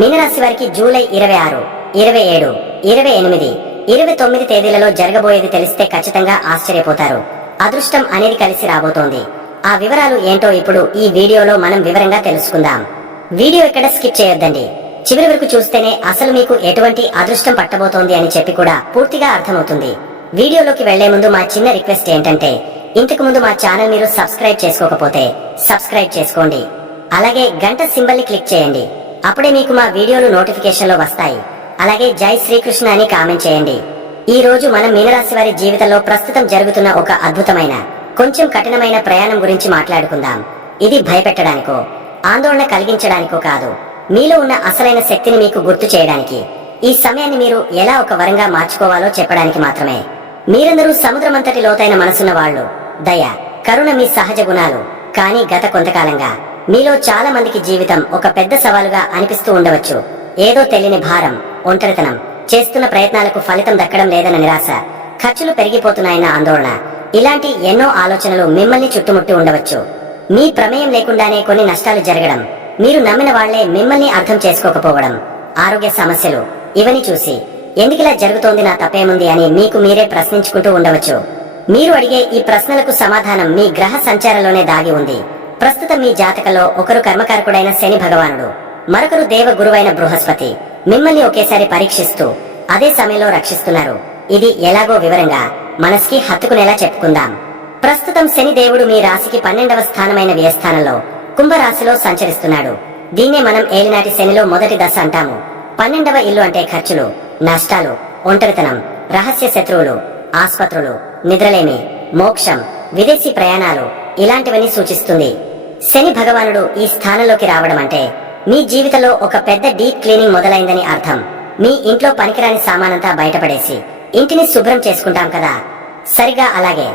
మీనరాశి వారికి జూలై ఇరవై ఆరు ఇరవై ఏడు ఇరవై ఎనిమిది ఇరవై తొమ్మిది తేదీలలో జరగబోయేది తెలిస్తే ఖచ్చితంగా ఆశ్చర్యపోతారు. అదృష్టం అనేది కలిసి రాబోతోంది. ఆ వివరాలు ఏంటో ఇప్పుడు ఈ వీడియోలో మనం వివరంగా తెలుసుకుందాం. వీడియో ఇక్కడ స్కిప్ చేయొద్దండి. చివరి వరకు చూస్తేనే అసలు మీకు ఎటువంటి అదృష్టం పట్టబోతోంది అని చెప్పి కూడా పూర్తిగా అర్థమవుతుంది. వీడియోలోకి వెళ్ళే ముందు మా చిన్న రిక్వెస్ట్ ఏంటంటే ఇంతకు ముందు మా ఛానల్ మీరు సబ్స్క్రైబ్ చేసుకోకపోతే సబ్స్క్రైబ్ చేసుకోండి. అలాగే గంట సింబల్ని క్లిక్ చేయండి. అప్పుడే మీకు మా వీడియోలు నోటిఫికేషన్లో వస్తాయి. అలాగే జై శ్రీకృష్ణ అని కామెంట్ చేయండి. ఈ రోజు మనం మీనరాశి వారి జీవితంలో ప్రస్తుతం జరుగుతున్న ఒక అద్భుతమైన కొంచెం కఠినమైన ప్రయాణం గురించి మాట్లాడుకుందాం. ఇది భయపెట్టడానికో ఆందోళన కలిగించడానికో కాదు. మీలో ఉన్న అసలైన శక్తిని మీకు గుర్తు చేయడానికి ఈ సమయాన్ని మీరు ఎలా ఒక వరంగా మార్చుకోవాలో చెప్పడానికి మాత్రమే. మీరందరూ సముద్రమంతటి లోతైన మనసున్న వాళ్ళు. దయ కరుణ మీ సహజ గుణాలు. కానీ గత కొంతకాలంగా మీలో చాలా మందికి జీవితం ఒక పెద్ద సవాలుగా అనిపిస్తూ ఉండవచ్చు. ఏదో తెలియని భారం ఒంటరితనం చేస్తున్న ప్రయత్నాలకు ఫలితం దక్కడం లేదన్న నిరాశ ఖర్చులు పెరిగిపోతున్నాయన్న ఆందోళన. ఇలాంటి ఎన్నో ఆలోచనలు మిమ్మల్ని చుట్టుముట్టి ఉండవచ్చు. మీ ప్రమేయం లేకుండానే కొన్ని నష్టాలు జరగడం మీరు నమ్మిన వాళ్ళే మిమ్మల్ని అర్థం చేసుకోకపోవడం ఆరోగ్య సమస్యలు ఇవని చూసి ఎందుకిలా జరుగుతోంది నా తప్పేముంది అని మీకు మీరే ప్రశ్నించుకుంటూ ఉండవచ్చు. మీరు అడిగే ఈ ప్రశ్నలకు సమాధానం మీ గ్రహ సంచారంలోనే దాగి ఉంది. ప్రస్తుతం మీ జాతకంలో ఒకరు కర్మకారకుడైన శని భగవానుడు మరొకరు దేవ గురువైన బృహస్పతి. మిమ్మల్ని ఒకేసారి పరీక్షిస్తూ అదే సమయంలో రక్షిస్తున్నారు. ఇది ఎలాగో వివరంగా మనసుకి హత్తుకునేలా చెప్పుకుందాం. ప్రస్తుతం శని దేవుడు మీ రాశికి పన్నెండవ స్థానమైన వ్యయస్థానంలో కుంభరాశిలో సంచరిస్తున్నాడు. దీన్నే మనం ఏలినాటి శనిలో మొదటి దశ అంటాము. పన్నెండవ ఇల్లు అంటే ఖర్చులు నష్టాలు ఒంటరితనం రహస్య శత్రువులు ఆస్పత్రులు నిద్రలేమి మోక్షం విదేశీ ప్రయాణాలు ఇలాంటివని సూచిస్తుంది. శని భగవానుడు ఈ స్థానంలోకి రావడం అంటే మీ జీవితంలో ఒక పెద్ద డీప్ క్లీనింగ్ మొదలైందని అర్థం. మీ ఇంట్లో పనికిరాని సామానంతా బయటపడేసి ఇంటిని శుభ్రం చేసుకుంటాం కదా. సరిగా అలాగే.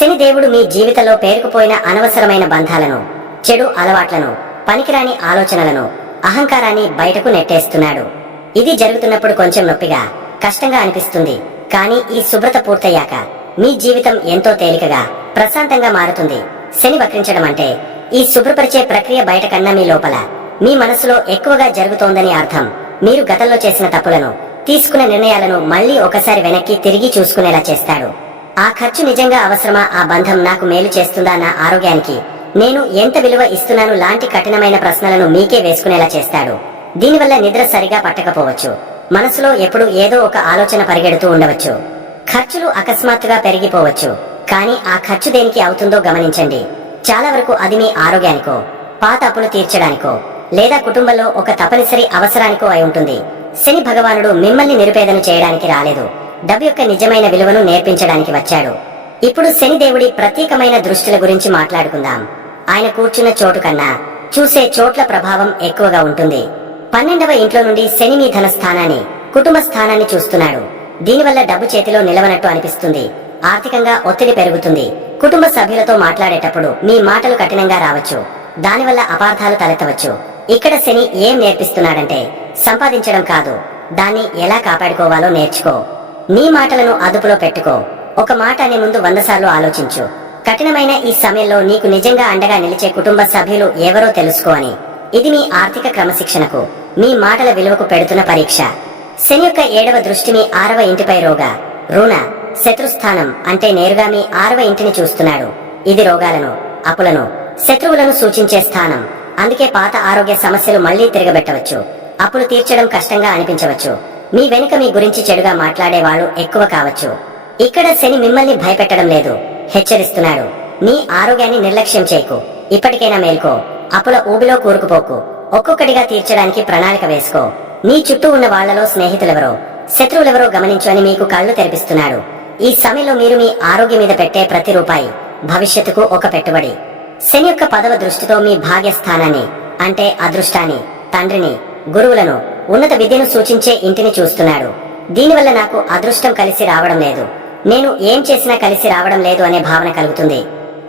శని దేవుడు మీ జీవితంలో పేరుకుపోయిన అనవసరమైన బంధాలను చెడు అలవాట్లను పనికిరాని ఆలోచనలను అహంకారాన్ని బయటకు నెట్టేస్తున్నాడు. ఇది జరుగుతున్నప్పుడు కొంచెం నొప్పిగా కష్టంగా అనిపిస్తుంది. కానీ ఈ శుభ్రత పూర్తయ్యాక మీ జీవితం ఎంతో తేలికగా ప్రశాంతంగా మారుతుంది. శని వక్రించడం అంటే ఈ శుభ్రపరిచే ప్రక్రియ బయట కన్నా మీ లోపల. మీ మనసులో ఎక్కువగా జరుగుతోందని అర్థం. మీరు గతంలో చేసిన తప్పులను తీసుకున్న నిర్ణయాలను మళ్ళీ ఒకసారి వెనక్కి తిరిగి చూసుకునేలా చేస్తాడు. ఆ ఖర్చు నిజంగా అవసరమా? ఆ బంధం నాకు మేలు చేస్తుందా నా ఆరోగ్యానికి? నేను ఎంత విలువ ఇస్తున్నాను? లాంటి కఠినమైన ప్రశ్నలను మీకే వేసుకునేలా చేస్తాడు. దీనివల్ల నిద్ర సరిగా పట్టకపోవచ్చు. మనసులో ఎప్పుడు ఏదో ఒక ఆలోచన పరిగెడుతూ ఉండవచ్చు. ఖర్చులు అకస్మాత్తుగా పెరిగిపోవచ్చు. కానీ ఆ ఖర్చు దేనికి అవుతుందో గమనించండి. చాలా వరకు అది మీ ఆరోగ్యానికో పాత అప్పులు తీర్చడానికో లేదా కుటుంబంలో ఒక తప్పనిసరి అవసరానికో అయి ఉంటుంది. శని భగవానుడు మిమ్మల్ని నిరుపేదను చేయడానికి రాలేదు. డబ్బు యొక్క నిజమైన విలువను నేర్పించడానికి వచ్చాడు. ఇప్పుడు శని దేవుడి ప్రత్యేకమైన దృష్టిల గురించి మాట్లాడుకుందాం. ఆయన కూర్చున్న చోటు కన్నా చూసే చోట్ల ప్రభావం ఎక్కువగా ఉంటుంది. పన్నెండవ ఇంట్లో నుండి శని మీ ధన స్థానాన్ని కుటుంబ స్థానాన్ని చూస్తున్నాడు. దీనివల్ల డబ్బు చేతిలో నిలవనట్టు అనిపిస్తుంది. ఆర్థికంగా ఒత్తిడి పెరుగుతుంది. కుటుంబ సభ్యులతో మాట్లాడేటప్పుడు మీ మాటలు కఠినంగా రావచ్చు. దానివల్ల అపార్థాలు తలెత్తవచ్చు. ఇక్కడ శని ఏం నేర్పిస్తున్నాడంటే సంపాదించడం కాదు. దాన్ని ఎలా కాపాడుకోవాలో నేర్చుకో. నీ మాటలను అదుపులో పెట్టుకో. ఒక మాట అనే ముందు వంద సార్లు ఆలోచించు. కఠినమైన ఈ సమయంలో నీకు నిజంగా అండగా నిలిచే కుటుంబ సభ్యులు ఎవరో తెలుసుకో అని. ఇది మీ ఆర్థిక క్రమశిక్షణకు మీ మాటల విలువకు పెడుతున్న పరీక్ష. శని యొక్క ఏడవ దృష్టిని ఆరవ ఇంటిపై రోగ రుణ. శత్రుస్థానం అంటే నేరుగా మీ ఆరవ ఇంటిని చూస్తున్నాడు. ఇది రోగాలను అప్పులను శత్రువులను సూచించే స్థానం. అందుకే పాత ఆరోగ్య సమస్యలు మళ్ళీ తిరగబెట్టవచ్చు. అప్పులు తీర్చడం కష్టంగా అనిపించవచ్చు. మీ వెనుక మీ గురించి చెడుగా మాట్లాడే వాళ్ళు ఎక్కువ కావచ్చు. ఇక్కడ శని మిమ్మల్ని భయపెట్టడం లేదు. హెచ్చరిస్తున్నాడు. నీ ఆరోగ్యాన్ని నిర్లక్ష్యం చేయకు. ఇప్పటికైనా మేల్కో. అప్పుల ఊబిలో కూరుకుపోకు. ఒక్కొక్కటిగా తీర్చడానికి ప్రణాళిక వేసుకో. నీ చుట్టూ ఉన్న వాళ్ళలో స్నేహితులెవరో శత్రువులెవరో గమనించు అని మీకు కళ్ళు తెరిపిస్తున్నాడు. ఈ సమయంలో మీరు మీ ఆరోగ్యం మీద పెట్టే ప్రతి రూపాయి భవిష్యత్తుకు ఒక పెట్టుబడి. శని యొక్క పదవ దృష్టితో మీ భాగ్యస్థానాన్ని అంటే అదృష్టాన్ని తండ్రిని గురువులను ఉన్నత విద్యను సూచించే ఇంటిని చూస్తున్నాడు. దీనివల్ల నాకు అదృష్టం కలిసి రావడం లేదు. నేను ఏం చేసినా కలిసి రావడం లేదు అనే భావన కలుగుతుంది.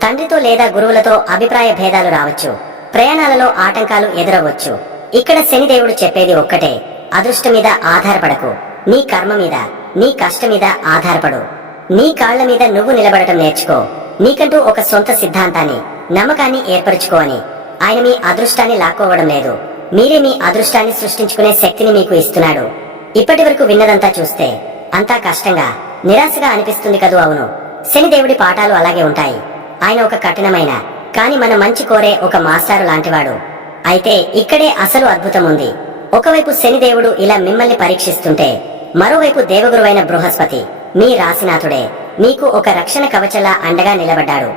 తండ్రితో లేదా గురువులతో అభిప్రాయ భేదాలు రావచ్చు. ప్రయాణాలలో ఆటంకాలు ఎదురవచ్చు ఇక్కడ శనిదేవుడు చెప్పేది ఒక్కటే అదృష్టం మీద ఆధారపడకు. నీ కర్మ మీద నీ కష్టం మీద ఆధారపడు. నీ కాళ్ళ మీద నువ్వు నిలబడటం నేర్చుకో. నీకంటూ ఒక సొంత సిద్ధాంతాన్ని నమ్మకాన్ని ఏర్పరచుకో అని. ఆయన మీ అదృష్టాన్ని లాక్కోవడం లేదు. మీరే మీ అదృష్టాన్ని సృష్టించుకునే శక్తిని మీకు ఇస్తున్నాడు. ఇప్పటి వరకు విన్నదంతా చూస్తే అంతా కష్టంగా నిరాశగా అనిపిస్తుంది కదూ అవును. శనిదేవుడి పాఠాలు అలాగే ఉంటాయి. ఆయన ఒక కఠినమైన కాని మన మంచి కోరే ఒక మాస్టారు లాంటివాడు. అయితే ఇక్కడే అసలు అద్భుతం ఉంది. ఒకవైపు శనిదేవుడు ఇలా మిమ్మల్ని పరీక్షిస్తుంటే మరోవైపు దేవగురువైన బృహస్పతి మీ రాశినాథుడే మీకు ఒక రక్షణ కవచలా అండగా నిలబడ్డాడు.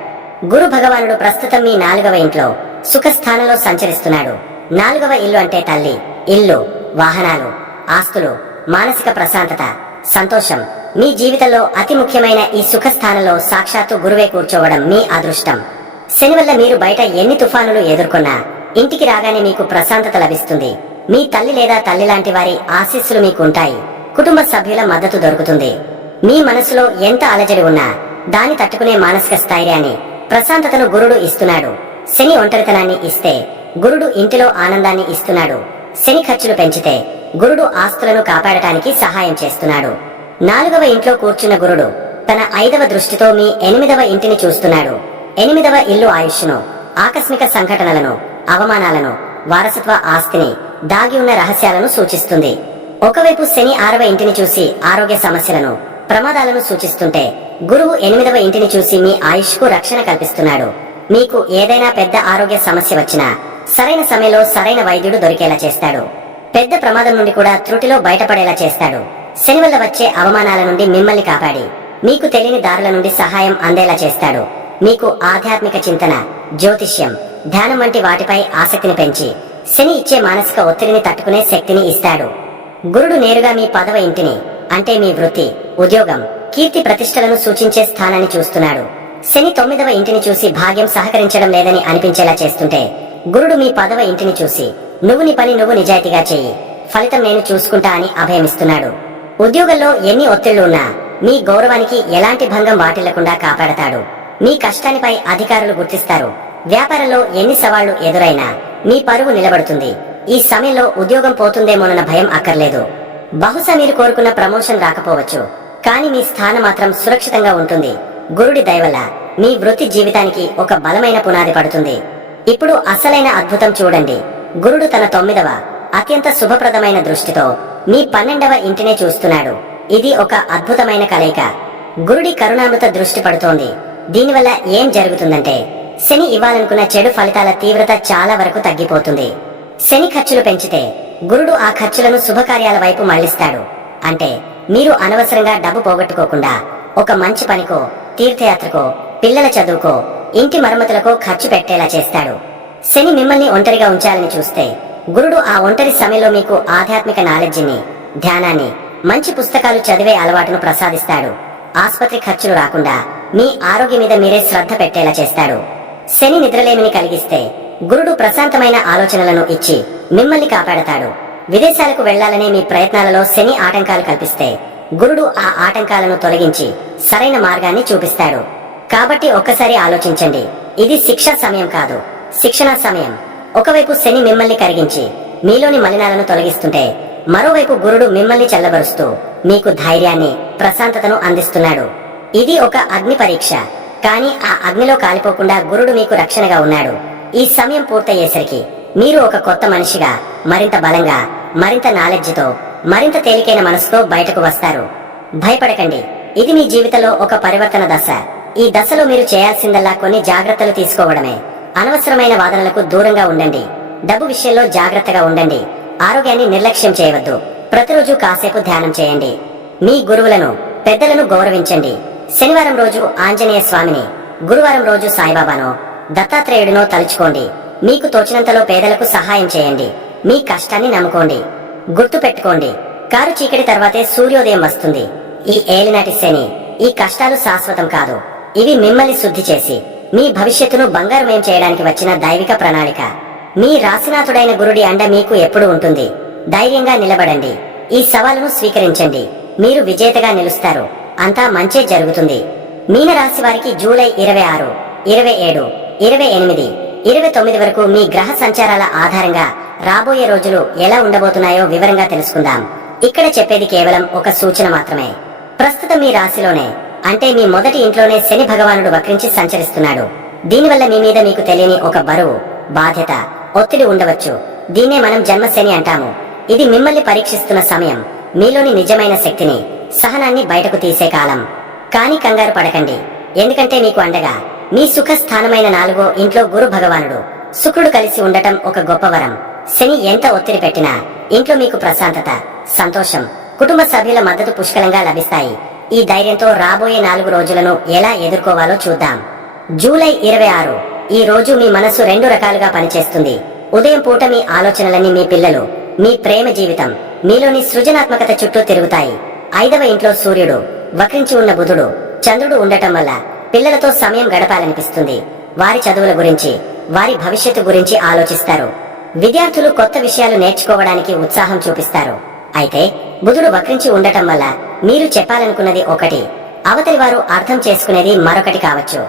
గురు భగవానుడు ప్రస్తుతం మీ నాలుగవ ఇంట్లో సుఖస్థానంలో సంచరిస్తున్నాడు. నాలుగవ ఇల్లు అంటే తల్లి ఇల్లు వాహనాలు ఆస్తులు మానసిక ప్రశాంతత సంతోషం. మీ జీవితంలో అతి ముఖ్యమైన ఈ సుఖస్థానంలో సాక్షాత్తు గురువే కూర్చోవడం మీ అదృష్టం. శని వల్ల మీరు బయట ఎన్ని తుఫానులు ఎదుర్కొన్నా ఇంటికి రాగానే మీకు ప్రశాంతత లభిస్తుంది. మీ తల్లి లేదా తల్లి లాంటి వారి ఆశీస్సులు మీకు ఉంటాయి కుటుంబ సభ్యుల మద్దతు దొరుకుతుంది. మీ మనసులో ఎంత అలజడి ఉన్నా దాన్ని తట్టుకునే మానసిక స్థైర్యాన్ని ప్రశాంతతను గురుడు ఇస్తున్నాడు. శని ఒంటరితనాన్ని ఇస్తే గురుడు ఇంటిలో ఆనందాన్ని ఇస్తున్నాడు. శని ఖర్చులు పెంచితే గురుడు ఆస్తులను కాపాడటానికి సహాయం చేస్తున్నాడు. నాలుగవ ఇంట్లో కూర్చున్న గురుడు తన ఐదవ దృష్టితో మీ ఎనిమిదవ ఇంటిని చూస్తున్నాడు. ఎనిమిదవ ఇల్లు ఆయుష్ను ఆకస్మిక సంఘటనలను అవమానాలను వారసత్వ ఆస్తిని దాగి ఉన్న రహస్యాలను సూచిస్తుంది. ఒకవైపు శని ఆరవ ఇంటిని చూసి ఆరోగ్య సమస్యలను ప్రమాదాలను సూచిస్తుంటే గురువు ఎనిమిదవ ఇంటిని చూసి మీ ఆయుష్కు రక్షణ కల్పిస్తున్నాడు. మీకు ఏదైనా పెద్ద ఆరోగ్య సమస్య వచ్చినా సరైన సమయంలో సరైన వైద్యుడు దొరికేలా చేస్తాడు. పెద్ద ప్రమాదం నుండి కూడా త్రుటిలో బయటపడేలా చేస్తాడు. శని వల్ల వచ్చే అవమానాల నుండి మిమ్మల్ని కాపాడి మీకు తెలియని దారుల నుండి సహాయం అందేలా చేస్తాడు. మీకు ఆధ్యాత్మిక చింతన జ్యోతిష్యం ధ్యానం వంటి వాటిపై ఆసక్తిని పెంచి శని ఇచ్చే మానసిక ఒత్తిడిని తట్టుకునే శక్తిని ఇస్తాడు. గురుడు నేరుగా మీ పదవ ఇంటిని అంటే మీ వృత్తి ఉద్యోగం కీర్తి ప్రతిష్టలను సూచించే స్థానాన్ని చూస్తున్నాడు. శని తొమ్మిదవ ఇంటిని చూసి భాగ్యం సహకరించడం లేదని అనిపించేలా చేస్తుంటే గురుడు మీ పదవ ఇంటిని చూసి నువ్వు నీ పని నువ్వు నిజాయితీగా చెయ్యి ఫలితం నేను చూసుకుంటా అని అభయమిస్తున్నాడు. ఉద్యోగంలో ఎన్ని ఒత్తిళ్ళు ఉన్నా మీ గౌరవానికి ఎలాంటి భంగం వాటిల్లకుండా కాపాడతాడు. మీ కష్టానిపై అధికారులు గుర్తిస్తారు. వ్యాపారంలో ఎన్ని సవాళ్ళు ఎదురైనా మీ పరువు నిలబడుతుంది. ఈ సమయంలో ఉద్యోగం పోతుందేమోనన్న భయం అక్కర్లేదు. బహుశా మీరు కోరుకున్న ప్రమోషన్ రాకపోవచ్చు. కానీ మీ స్థానం మాత్రం సురక్షితంగా ఉంటుంది. గురుడి దయవల్ల మీ వృత్తి జీవితానికి ఒక బలమైన పునాది పడుతుంది. ఇప్పుడు అసలైన అద్భుతం చూడండి. గురుడు తన తొమ్మిదవ అత్యంత శుభప్రదమైన దృష్టితో మీ పన్నెండవ ఇంటినే చూస్తున్నాడు. ఇది ఒక అద్భుతమైన కలయిక. గురుడి కరుణామృత దృష్టి పడుతోంది. దీనివల్ల ఏం జరుగుతుందంటే శని ఇవ్వాలనుకున్న చెడు ఫలితాల తీవ్రత చాలా వరకు తగ్గిపోతుంది. శని ఖర్చులు పెంచితే గురుడు ఆ ఖర్చులను శుభకార్యాల వైపు మళ్ళిస్తాడు. అంటే మీరు అనవసరంగా డబ్బు పోగొట్టుకోకుండా ఒక మంచి పనికో తీర్థయాత్రకో పిల్లల చదువుకో ఇంటి మరమ్మతులకో ఖర్చు పెట్టేలా చేస్తాడు. శని మిమ్మల్ని ఒంటరిగా ఉంచాలని చూస్తే గురుడు ఆ ఒంటరి సమయంలో మీకు ఆధ్యాత్మిక నాలెడ్జిని ధ్యానాన్ని మంచి పుస్తకాలు చదివే అలవాటును ప్రసాదిస్తాడు. ఆసుపత్రి ఖర్చులు రాకుండా మీ ఆరోగ్యం మీద మీరే శ్రద్ధ పెట్టేలా చేస్తాడు. శని నిద్రలేమిని కలిగిస్తే గురుడు ప్రశాంతమైన ఆలోచనలను ఇచ్చి మిమ్మల్ని కాపాడతాడు. విదేశాలకు వెళ్ళాలనే మీ ప్రయత్నాలలో శని ఆటంకాలు కల్పిస్తే గురుడు ఆ ఆటంకాలను తొలగించి సరైన మార్గాన్ని చూపిస్తాడు. కాబట్టి ఒక్కసారి ఆలోచించండి. ఇది శిక్ష సమయం కాదు. శిక్షణ సమయం. ఒకవైపు శని మిమ్మల్ని కరిగించి మీలోని మలినాలను తొలగిస్తుంటే మరోవైపు గురుడు మిమ్మల్ని చల్లబరుస్తూ మీకు ధైర్యాన్ని ప్రశాంతతను అందిస్తున్నాడు. ఇది ఒక అగ్ని పరీక్ష. కానీ ఆ అగ్నిలో కాలిపోకుండా గురుడు మీకు రక్షణగా ఉన్నాడు. ఈ సమయం పూర్తయ్యేసరికి మీరు ఒక కొత్త మనిషిగా మరింత బలంగా మరింత నాలెడ్జ్తో మరింత తేలికైన మనసుతో బయటకు వస్తారు. భయపడకండి. ఇది మీ జీవితంలో ఒక పరివర్తన దశ. ఈ దశలో మీరు చేయాల్సిందల్లా కొన్ని జాగ్రత్తలు తీసుకోవడమే. అనవసరమైన వాదనలకు దూరంగా ఉండండి. డబ్బు విషయంలో జాగ్రత్తగా ఉండండి. ఆరోగ్యాన్ని నిర్లక్ష్యం చేయవద్దు. ప్రతిరోజు కాసేపు ధ్యానం చేయండి. మీ గురువులను పెద్దలను గౌరవించండి. శనివారం రోజు ఆంజనేయ స్వామిని గురువారం రోజు సాయిబాబాను దత్తాత్రేయుడినో తలుచుకోండి. మీకు తోచినంతలో పేదలకు సహాయం చేయండి. మీ కష్టాన్ని నమ్ముకోండి. గుర్తు పెట్టుకోండి. కారు చీకటి తర్వాతే సూర్యోదయం వస్తుంది. ఈ ఏలినాటి శని ఈ కష్టాలు శాశ్వతం కాదు. ఇవి మిమ్మల్ని శుద్ధి చేసి మీ భవిష్యత్తును బంగారుమయం చేయడానికి వచ్చిన దైవిక ప్రణాళిక. మీ రాశినాథుడైన గురుడి అండ మీకు ఎప్పుడు ఉంటుంది. ధైర్యంగా నిలబడండి. ఈ సవాలును స్వీకరించండి. మీరు విజేతగా నిలుస్తారు. అంతా మంచే జరుగుతుంది. మీన రాశి వారికి జూలై ఇరవై ఆరు ఇరవై ఏడు. ఇరవై ఎనిమిది ఇరవై తొమ్మిది వరకు మీ గ్రహ సంచారాల ఆధారంగా రాబోయే రోజులు ఎలా ఉండబోతున్నాయో వివరంగా తెలుసుకుందాం. ఇక్కడ చెప్పేది కేవలం ఒక సూచన మాత్రమే. ప్రస్తుతం మీ రాశిలోనే అంటే మీ మొదటి ఇంట్లోనే శని భగవానుడు వక్రించి సంచరిస్తున్నాడు. దీనివల్ల మీ మీద మీకు తెలియని ఒక బరువు బాధ్యత ఒత్తిడి ఉండవచ్చు. దీన్నే మనం జన్మశని అంటాము. ఇది మిమ్మల్ని పరీక్షిస్తున్న సమయం మీలోని నిజమైన శక్తిని సహనాన్ని బయటకు తీసే కాలం. కానీ కంగారు పడకండి. ఎందుకంటే మీకు అండగా మీ సుఖ స్థానమైన నాలుగో ఇంట్లో గురు భగవానుడు. శుక్రుడు కలిసి ఉండటం ఒక గొప్ప వరం. శని ఎంత ఒత్తిడి పెట్టినా ఇంట్లో మీకు ప్రశాంతత సంతోషం కుటుంబ సభ్యుల మద్దతు పుష్కలంగా లభిస్తాయి. ఈ ధైర్యంతో రాబోయే నాలుగు రోజులను ఎలా ఎదుర్కోవాలో చూద్దాం. జూలై ఇరవై ఆరు. ఈ రోజు మీ మనసు రెండు రకాలుగా పనిచేస్తుంది. ఉదయం పూట మీ ఆలోచనలన్నీ మీ పిల్లలు మీ ప్రేమ జీవితం మీలోని సృజనాత్మకత చుట్టూ తిరుగుతాయి. ఐదవ ఇంట్లో సూర్యుడు వక్రించి ఉన్న బుధుడు చంద్రుడు ఉండటం వల్ల పిల్లలతో సమయం గడపాలనిపిస్తుంది. వారి చదువుల గురించి వారి భవిష్యత్తు గురించి ఆలోచిస్తారు. విద్యార్థులు కొత్త విషయాలు నేర్చుకోవడానికి ఉత్సాహం చూపిస్తారు. అయితే బుధుడు వక్రించి ఉండటం వల్ల మీరు చెప్పాలనుకున్నది ఒకటి అవతలి వారు అర్థం చేసుకునేది మరొకటి కావచ్చు.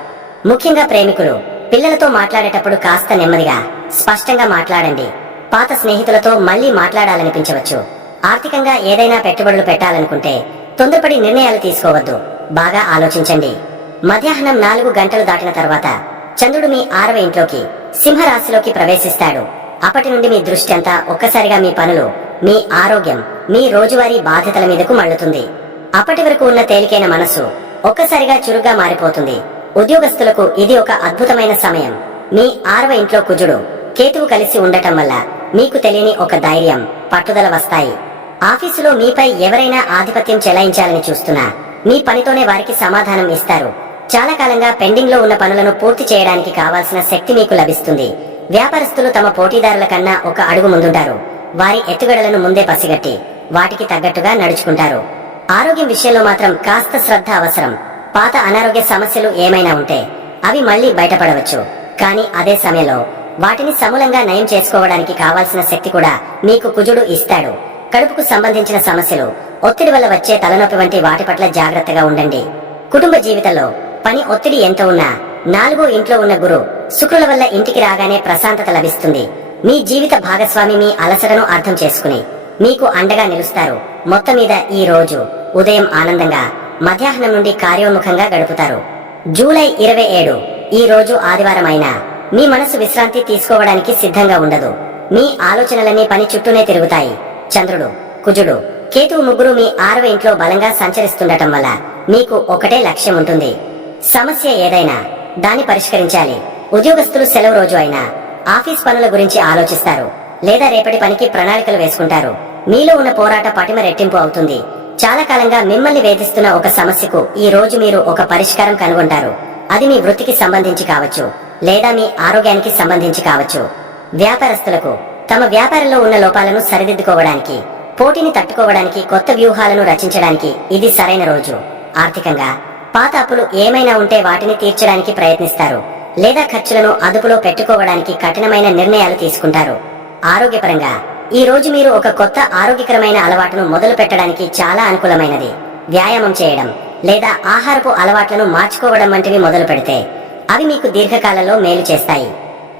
ముఖ్యంగా ప్రేమికులు పిల్లలతో మాట్లాడేటప్పుడు కాస్త నెమ్మదిగా స్పష్టంగా మాట్లాడండి. పాత స్నేహితులతో మళ్ళీ మాట్లాడాలనిపించవచ్చు. ఆర్థికంగా ఏదైనా పెట్టుబడులు పెట్టాలనుకుంటే తొందరపడి నిర్ణయాలు తీసుకోవద్దు. బాగా ఆలోచించండి. మధ్యాహ్నం నాలుగు గంటలు దాటిన తర్వాత చంద్రుడు మీ ఆరవ ఇంట్లోకి సింహరాశిలోకి ప్రవేశిస్తాడు. అప్పటి నుండి మీ దృష్టి అంతా ఒక్కసారిగా మీ పనులు మీ ఆరోగ్యం మీ రోజువారీ బాధ్యతల మీదకు మళ్ళుతుంది. అప్పటి వరకు ఉన్న తేలికైన మనసు ఒక్కసారిగా చురుగ్గా మారిపోతుంది. ఉద్యోగస్తులకు ఇది ఒక అద్భుతమైన సమయం. మీ ఆరవ ఇంట్లో కుజుడు కేతువు కలిసి ఉండటం వల్ల మీకు తెలియని ఒక ధైర్యం పట్టుదల వస్తాయి. ఆఫీసులో మీపై ఎవరైనా ఆధిపత్యం చెలాయించాలని చూస్తున్నా మీ పనితోనే వారికి సమాధానం ఇస్తారు. చాలా కాలంగా పెండింగ్లో ఉన్న పనులను పూర్తి చేయడానికి కావాల్సిన శక్తి మీకు లభిస్తుంది. వ్యాపారస్తులు తమ పోటీదారుల కన్నా ఒక అడుగు ముందుంటారు. వారి ఎత్తుగడలను ముందే పసిగట్టి వాటికి తగ్గట్టుగా నడుచుకుంటారు. ఆరోగ్యం విషయంలో మాత్రం కాస్త శ్రద్ధ అవసరం. పాత అనారోగ్య సమస్యలు ఏమైనా ఉంటే అవి మళ్ళీ బయటపడవచ్చు. కానీ అదే సమయంలో వాటిని సమూలంగా నయం చేసుకోవడానికి కావాల్సిన శక్తి కూడా మీకు కుజుడు ఇస్తాడు. కడుపుకు సంబంధించిన సమస్యలు ఒత్తిడి వల్ల వచ్చే తలనొప్పి వంటి వాటి పట్ల జాగ్రత్తగా ఉండండి. కుటుంబ జీవితంలో పని ఒత్తిడి ఎంత ఉన్నా నాలుగో ఇంట్లో ఉన్న గురు శుక్రుల వల్ల ఇంటికి రాగానే ప్రశాంతత లభిస్తుంది. మీ జీవిత భాగస్వామి మీ అలసటను అర్థం చేసుకుని మీకు అండగా నిలుస్తారు. మొత్తం మీద ఈ రోజు ఉదయం ఆనందంగా మధ్యాహ్నం నుండి కార్యోముఖంగా గడుపుతారు. జూలై ఇరవై ఏడు ఈ రోజు ఆదివారం అయినా మీ మనసు విశ్రాంతి తీసుకోవడానికి సిద్ధంగా ఉండదు. మీ ఆలోచనలన్నీ పని చుట్టూనే తిరుగుతాయి. చంద్రుడు కుజుడు కేతువు ముగ్గురు మీ ఆరవ ఇంట్లో బలంగా సంచరిస్తుండటం వల్ల మీకు ఒకటే లక్ష్యం ఉంటుంది. సమస్య ఏదైనా దాన్ని పరిష్కరించాలి. ఉద్యోగస్తులు సెలవు రోజు అయినా ఆఫీస్ పనుల గురించి ఆలోచిస్తారు. లేదా రేపటి పనికి ప్రణాళికలు వేసుకుంటారు. మీలో ఉన్న పోరాట పటిమ రెట్టింపు అవుతుంది. చాలా కాలంగా మిమ్మల్ని వేధిస్తున్న ఒక సమస్యకు ఈ రోజు మీరు ఒక పరిష్కారం కనుగొంటారు. అది మీ వృత్తికి సంబంధించి కావచ్చు లేదా మీ ఆరోగ్యానికి సంబంధించి కావచ్చు. వ్యాపారస్తులకు తమ వ్యాపారంలో ఉన్న లోపాలను సరిదిద్దుకోవడానికి పోటీని తట్టుకోవడానికి కొత్త వ్యూహాలను రచించడానికి ఇది సరైన రోజు. ఆర్థికంగా పాత అప్పులు ఏమైనా ఉంటే వాటిని తీర్చడానికి ప్రయత్నిస్తారు లేదా ఖర్చులను అదుపులో పెట్టుకోవడానికి కఠినమైన నిర్ణయాలు తీసుకుంటారు. ఆరోగ్యపరంగా ఈ రోజు మీరు ఒక కొత్త ఆరోగ్యకరమైన అలవాటును మొదలు పెట్టడానికి చాలా అనుకూలమైనది. వ్యాయామం చేయడం లేదా ఆహారపు అలవాట్లను మార్చుకోవడం వంటివి మొదలు పెడితే అవి మీకు దీర్ఘకాలంలో మేలు చేస్తాయి.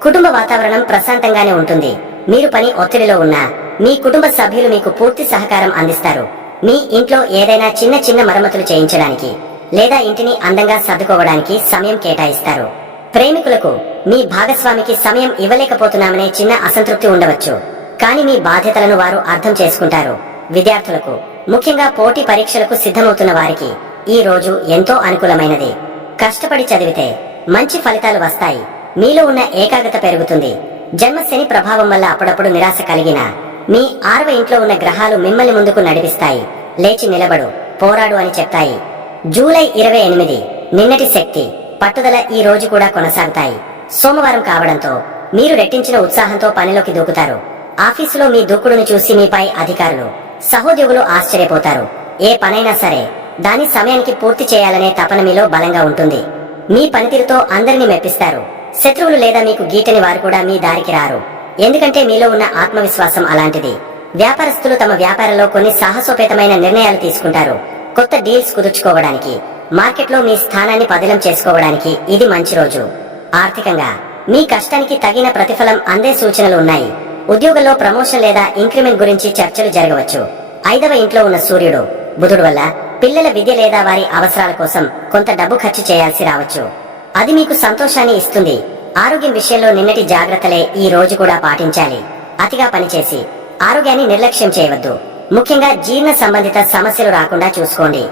కుటుంబ వాతావరణం ప్రశాంతంగానే ఉంటుంది. మీరు పని ఒత్తిడిలో ఉన్నా మీ కుటుంబ సభ్యులు మీకు పూర్తి సహకారం అందిస్తారు. మీ ఇంట్లో ఏదైనా చిన్న చిన్న మరమ్మతులు చేయించడానికి. లేదా ఇంటిని అందంగా సర్దుకోవడానికి సమయం కేటాయిస్తారు. ప్రేమికులకు మీ భాగస్వామికి సమయం ఇవ్వలేకపోతున్నామనే చిన్న అసంతృప్తి ఉండవచ్చు. కానీ మీ బాధ్యతలను వారు అర్థం చేసుకుంటారు. విద్యార్థులకు ముఖ్యంగా పోటీ పరీక్షలకు సిద్ధమవుతున్న వారికి ఈ రోజు ఎంతో అనుకూలమైనది. కష్టపడి చదివితే మంచి ఫలితాలు వస్తాయి. మీలో ఉన్న ఏకాగ్రత పెరుగుతుంది. జన్మ శని ప్రభావం వల్ల అప్పుడప్పుడు నిరాశ కలిగిన మీ ఆరవ ఇంట్లో ఉన్న గ్రహాలు మిమ్మల్ని ముందుకు నడిపిస్తాయి. లేచి నిలబడు పోరాడు అని చెప్తాయి. జూలై ఇరవై ఎనిమిది నిన్నటి శక్తి పట్టుదల ఈ రోజు కూడా కొనసాగుతాయి. సోమవారం కావడంతో మీరు రెట్టించిన ఉత్సాహంతో పనిలోకి దూకుతారు. ఆఫీసులో మీ దూకుడును చూసి మీపై అధికారులు సహోద్యోగులు ఆశ్చర్యపోతారు. ఏ పనైనా సరే దాని సమయానికి పూర్తి చేయాలనే తపన మీలో బలంగా ఉంటుంది. మీ పనితీరుతో అందరినీ మెప్పిస్తారు. శత్రువులు లేదా మీకు గీటని వారు కూడా మీ దారికి రారు. ఎందుకంటే మీలో ఉన్న ఆత్మవిశ్వాసం అలాంటిది. వ్యాపారస్తులు తమ వ్యాపారంలో కొన్ని సాహసోపేతమైన నిర్ణయాలు తీసుకుంటారు. కొత్త డీల్స్ కుదుర్చుకోవడానికి మార్కెట్లో మీ స్థానాన్ని పదిలం చేసుకోవడానికి ఇది మంచి రోజు. ఆర్థికంగా మీ కష్టానికి తగిన ప్రతిఫలం అందే సూచనలు ఉన్నాయి. ఉద్యోగంలో ప్రమోషన్ లేదా ఇంక్రిమెంట్ గురించి చర్చలు జరగవచ్చు. ఐదవ ఇంట్లో ఉన్న సూర్యుడు బుధుడు వల్ల పిల్లల విద్య లేదా వారి అవసరాల కోసం కొంత డబ్బు ఖర్చు చేయాల్సి రావచ్చు. అది మీకు సంతోషాన్ని ఇస్తుంది. ఆరోగ్యం విషయంలో నిన్నటి జాగ్రత్తలే ఈ రోజు కూడా పాటించాలి. అతిగా పనిచేసి ఆరోగ్యాన్ని నిర్లక్ష్యం చేయవద్దు. ముఖ్యంగా జీర్ణ సంబంధిత సమస్యలు రాకుండా చూసుకోండి.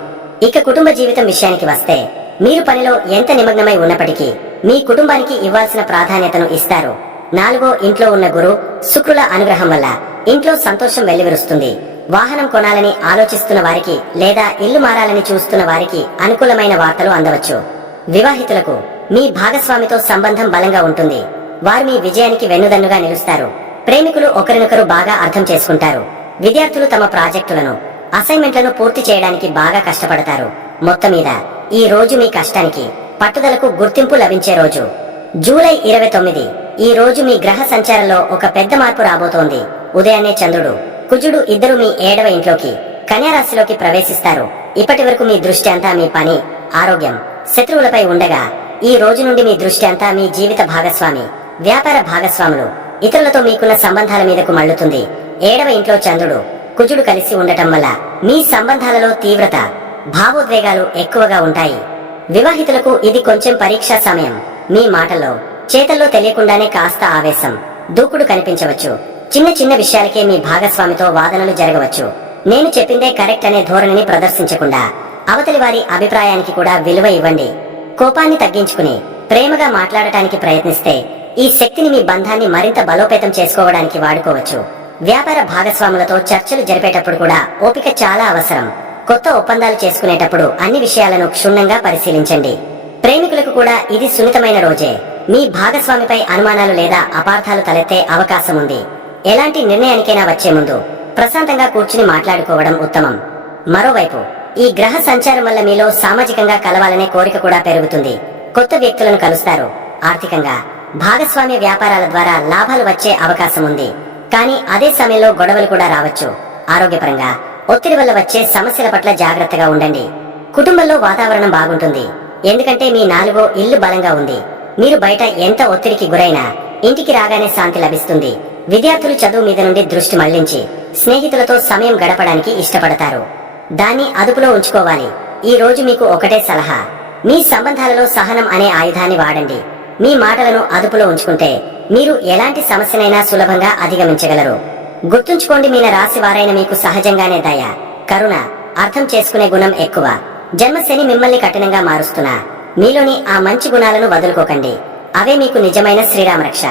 ఇక కుటుంబ జీవితం విషయానికి వస్తే మీరు పనిలో ఎంత నిమగ్నమై ఉన్నప్పటికీ మీ కుటుంబానికి ఇవ్వాల్సిన ప్రాధాన్యతను ఇస్తారు. నాలుగో ఇంట్లో ఉన్న గురు శుక్రుల అనుగ్రహం వల్ల ఇంట్లో సంతోషం వెల్లివిరుస్తుంది. వాహనం కొనాలని ఆలోచిస్తున్న వారికి లేదా ఇల్లు మారాలని చూస్తున్న వారికి అనుకూలమైన వార్తలు అందవచ్చు. వివాహితులకు మీ భాగస్వామితో సంబంధం బలంగా ఉంటుంది. వారు మీ విజయానికి వెన్నుదన్నుగా నిలుస్తారు. ప్రేమికులు ఒకరినొకరు బాగా అర్థం చేసుకుంటారు. విద్యార్థులు తమ ప్రాజెక్టులను అసైన్మెంట్లను పూర్తి చేయడానికి బాగా కష్టపడతారు. మొత్తం మీద ఈ రోజు మీ కష్టానికి పట్టుదలకు గుర్తింపు లభించే రోజు. జూలై ఇరవై తొమ్మిది ఈ రోజు మీ గ్రహ సంచారంలో ఒక పెద్ద మార్పు రాబోతోంది. ఉదయాన్నే చంద్రుడు కుజుడు ఇద్దరు మీ ఏడవ ఇంట్లోకి కన్యారాశిలోకి ప్రవేశిస్తారు. ఇప్పటి వరకు మీ దృష్టి అంతా మీ పని ఆరోగ్యం శత్రువులపై ఉండగా ఈ రోజు నుండి మీ దృష్టి అంతా మీ జీవిత భాగస్వామి వ్యాపార భాగస్వాములు ఇతరులతో మీకున్న సంబంధాల మీదకు మళ్ళుతుంది. ఏడవ ఇంట్లో చంద్రుడు కుజుడు కలిసి ఉండటం వల్ల మీ సంబంధాలలో తీవ్రత భావోద్వేగాలు ఎక్కువగా ఉంటాయి. వివాహితులకు ఇది కొంచెం పరీక్షా సమయం. మీ మాటల్లో చేతల్లో తెలియకుండానే కాస్త ఆవేశం దూకుడు కనిపించవచ్చు. చిన్న చిన్న విషయాలకే మీ భాగస్వామితో వాదనలు జరగవచ్చు. నేను చెప్పిందే కరెక్ట్ అనే ధోరణిని ప్రదర్శించకుండా అవతలి వారి అభిప్రాయానికి కూడా విలువ ఇవ్వండి. కోపాన్ని తగ్గించుకుని ప్రేమగా మాట్లాడటానికి ప్రయత్నిస్తే ఈ శక్తిని మీ బంధాన్ని మరింత బలోపేతం చేసుకోవడానికి వాడుకోవచ్చు. వ్యాపార భాగస్వాములతో చర్చలు జరిపేటప్పుడు కూడా ఓపిక చాలా అవసరం. కొత్త ఒప్పందాలు చేసుకునేటప్పుడు అన్ని విషయాలను క్షుణ్ణంగా పరిశీలించండి. ప్రేమికులకు కూడా ఇది సున్నితమైన రోజే. మీ భాగస్వామిపై అనుమానాలు లేదా అపార్థాలు తలెత్తే అవకాశం ఉంది. ఎలాంటి నిర్ణయానికైనా వచ్చే ముందు ప్రశాంతంగా కూర్చుని మాట్లాడుకోవడం ఉత్తమం. మరోవైపు ఈ గ్రహ సంచారం వల్ల మీలో సామాజికంగా కలవాలనే కోరిక కూడా పెరుగుతుంది. కొత్త వ్యక్తులను కలుస్తారు. ఆర్థికంగా భాగస్వామ్య వ్యాపారాల ద్వారా లాభాలు వచ్చే అవకాశం ఉంది. కానీ అదే సమయంలో గొడవలు కూడా రావచ్చు. ఆరోగ్యపరంగా ఒత్తిడి వల్ల వచ్చే సమస్యల పట్ల జాగ్రత్తగా ఉండండి. కుటుంబంలో వాతావరణం బాగుంటుంది. ఎందుకంటే మీ నాలుగో ఇల్లు బలంగా ఉంది. మీరు బయట ఎంత ఒత్తిడికి గురైనా ఇంటికి రాగానే శాంతి లభిస్తుంది. విద్యార్థులు చదువు మీద నుండి దృష్టి మళ్ళించి స్నేహితులతో సమయం గడపడానికి ఇష్టపడతారు. దాన్ని అదుపులో ఉంచుకోవాలి. ఈ రోజు మీకు ఒకటే సలహా. మీ సంబంధాలలో సహనం అనే ఆయుధాన్ని వాడండి. మీ మాటలను అదుపులో ఉంచుకుంటే మీరు ఎలాంటి సమస్యనైనా సులభంగా అధిగమించగలరు. గుర్తుంచుకోండి మీన రాశి వారైన మీకు సహజంగానే దయ కరుణ అర్థం చేసుకునే గుణం ఎక్కువ. జన్మశని మిమ్మల్ని కఠినంగా మారుస్తున్నా. మీలోని ఆ మంచి గుణాలను వదులుకోకండి. అవే మీకు నిజమైన శ్రీరామరక్ష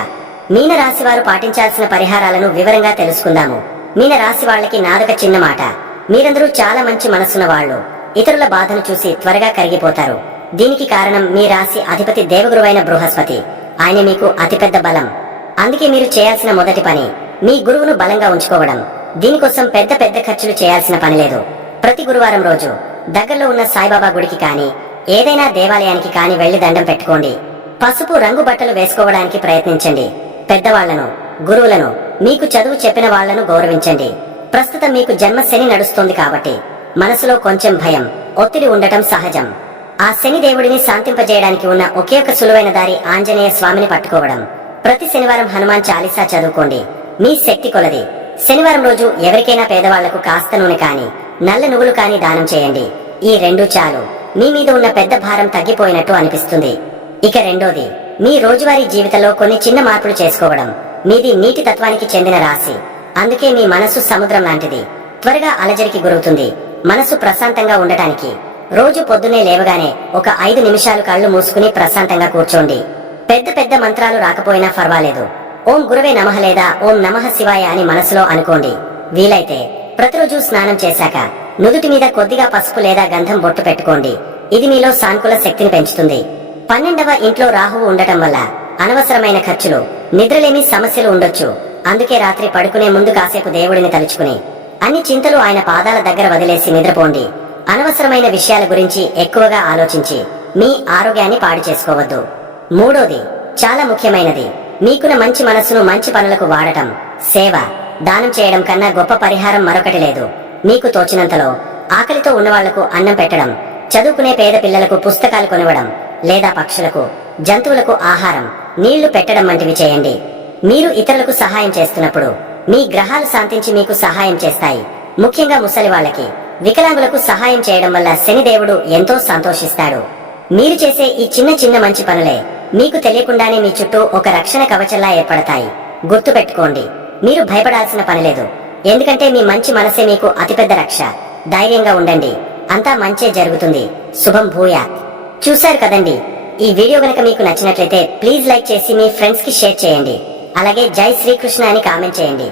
మీన రాశి వారు పాటించాల్సిన పరిహారాలను వివరంగా తెలుసుకుందాము. మీన రాశి వాళ్ళకి నాదొక చిన్న మాట మీరందరూ చాలా మంచి మనసున్న వాళ్ళు. ఇతరుల బాధను చూసి త్వరగా కరిగిపోతారు. దీనికి కారణం మీ రాశి అధిపతి దేవగురువైన బృహస్పతి. ఆయన మీకు అతిపెద్ద బలం. అందుకే మీరు చేయాల్సిన మొదటి పని మీ గురువును బలంగా ఉంచుకోవడం. దీనికోసం పెద్ద పెద్ద ఖర్చులు చేయాల్సిన పని లేదు. ప్రతి గురువారం రోజు దగ్గరలో ఉన్న సాయిబాబా గుడికి కానీ ఏదైనా దేవాలయానికి కానీ వెళ్ళి దండం పెట్టుకోండి. పసుపు రంగు బట్టలు వేసుకోవడానికి ప్రయత్నించండి. పెద్దవాళ్ళను గురువులను మీకు చదువు చెప్పిన వాళ్ళను గౌరవించండి. ప్రస్తుతం మీకు జన్మ శని నడుస్తోంది కాబట్టి మనసులో కొంచెం భయం ఒత్తిడి ఉండటం సహజం. ఆ శని దేవుడిని శాంతింపజేయడానికి ఉన్న ఒకే ఒక సులువైన దారి ఆంజనేయ స్వామిని పట్టుకోవడం. ప్రతి శనివారం హనుమాన్ చాలీసా చదువుకోండి. మీ శక్తి కొలది. శనివారం రోజు ఎవరికైనా పేదవాళ్ళకు కాస్త నూనె కాని నల్ల నువ్వులు కాని దానం చేయండి. ఈ రెండు చాలు. మీ మీద ఉన్న పెద్ద భారం తగ్గిపోయినట్టు అనిపిస్తుంది. ఇక రెండోది మీ రోజువారీ జీవితంలో కొన్ని చిన్న మార్పులు చేసుకోవడం. మీది నీటి తత్వానికి చెందిన రాశి. అందుకే మీ మనసు సముద్రం లాంటిది. త్వరగా అలజడికి గురవుతుంది. మనసు ప్రశాంతంగా ఉండటానికి. రోజు పొద్దున్నే లేవగానే ఒక ఐదు నిమిషాలు కళ్ళు మూసుకుని ప్రశాంతంగా కూర్చోండి. పెద్ద పెద్ద మంత్రాలు రాకపోయినా పర్వాలేదు ఓం గురువే నమః లేదా ఓం నమః శివాయ అని మనసులో అనుకోండి. వీలైతే ప్రతిరోజు స్నానం చేశాక నుదుటి మీద కొద్దిగా పసుపు లేదా గంధం బొట్టు పెట్టుకోండి. ఇది మీలో సానుకూల శక్తిని పెంచుతుంది. పన్నెండవ ఇంట్లో రాహువు ఉండటం వల్ల అనవసరమైన ఖర్చులు నిద్రలేమి సమస్యలు ఉండొచ్చు. అందుకే రాత్రి పడుకునే ముందు కాసేపు దేవుడిని తలుచుకుని అన్ని చింతలు ఆయన పాదాల దగ్గర వదిలేసి నిద్రపోండి. అనవసరమైన విషయాల గురించి ఎక్కువగా ఆలోచించి మీ ఆరోగ్యాన్ని పాడు చేసుకోవద్దు. మూడోది చాలా ముఖ్యమైనది మీకున్న మంచి మనస్సును మంచి పనులకు వాడటం. సేవ దానం చేయడం కన్నా గొప్ప పరిహారం మరొకటి లేదు. మీకు తోచినంతలో ఆకలితో ఉన్నవాళ్ళకు అన్నం పెట్టడం చదువుకునే పేద పిల్లలకు పుస్తకాలు కొనివ్వడం లేదా పక్షులకు జంతువులకు ఆహారం నీళ్ళు పెట్టడం వంటివి చేయండి. మీరు ఇతరులకు సహాయం చేస్తున్నప్పుడు మీ గ్రహాలు శాంతించి మీకు సహాయం చేస్తాయి. ముఖ్యంగా ముసలి వాళ్ళకి. వికలాంగులకు సహాయం చేయడం వల్ల శనిదేవుడు ఎంతో సంతోషిస్తాడు. మీరు చేసే ఈ చిన్న చిన్న మంచి పనులే మీకు తెలియకుండానే మీ చుట్టూ ఒక రక్షణ కవచంలా ఏర్పడతాయి. గుర్తుపెట్టుకోండి మీరు భయపడాల్సిన పనిలేదు ఎందుకంటే మీ మంచి మనసే మీకు అతిపెద్ద రక్ష. ధైర్యంగా ఉండండి. అంతా మంచే జరుగుతుంది. శుభం భూయా. చూశారు కదండి ఈ వీడియో గనక మీకు నచ్చినట్లయితే ప్లీజ్ లైక్ చేసి మీ ఫ్రెండ్స్కి షేర్ చేయండి. అలాగే జై శ్రీకృష్ణ అని కామెంట్ చేయండి.